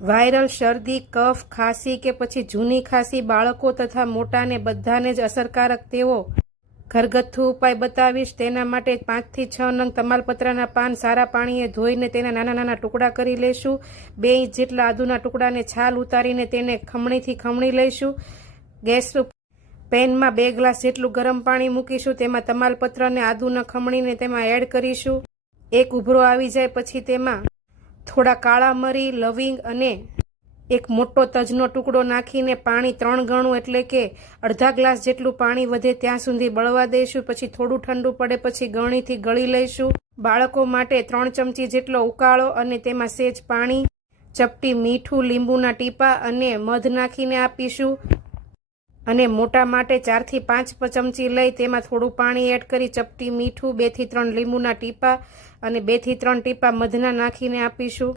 Viral શરદી, કફ, ખાંસી કે પછી જૂની ખાંસી બાળકો તથા મોટાને બધાને જ અસરકારક તેવો ઘરગથ્થુ ઉપાય બતાવીશ. તેના માટે પાંચથી છ નંગ તમાલપત્રના પાન સારા પાણીએ ધોઈને તેના નાના નાના ટુકડા કરી લઈશું. બે ઇંચ જેટલા આદુના ટુકડાને છાલ ઉતારીને તેને ખમણીથી ખમણી લઈશું. ગેસ પેનમાં બે ગ્લાસ જેટલું ગરમ પાણી મૂકીશું. તેમાં તમાલપત્રને આદુના ખમણીને તેમાં એડ કરીશું. એક ઉભરો આવી જાય, પછી તેમાં થોડા કાળા મરી, લવિંગ અને એક મોટો તજનો ટુકડો નાખીને પાણી ત્રણ ગણું એટલે કે અડધા ગ્લાસ જેટલું પાણી વધે ત્યાં સુધી બળવા દઈશું, પછી થોડું ઠંડુ પડે, પછી ગણીથી ગળી લઈશું. બાળકો માટે ત્રણ ચમચી જેટલો ઉકાળો અને તેમાં સેજ પાણી, ચપટી મીઠું, લીંબુના ટીપા અને મધ નાખીને આપીશું. અને મોટા માટે ચારથી પાંચ ચમચી લઈ તેમાં થોડું પાણી એડ કરી ચપટી મીઠું બેથી ત્રણ લીંબુના ટીપા અને બેથી ત્રણ ટીપા મધના નાખીને આપીશું.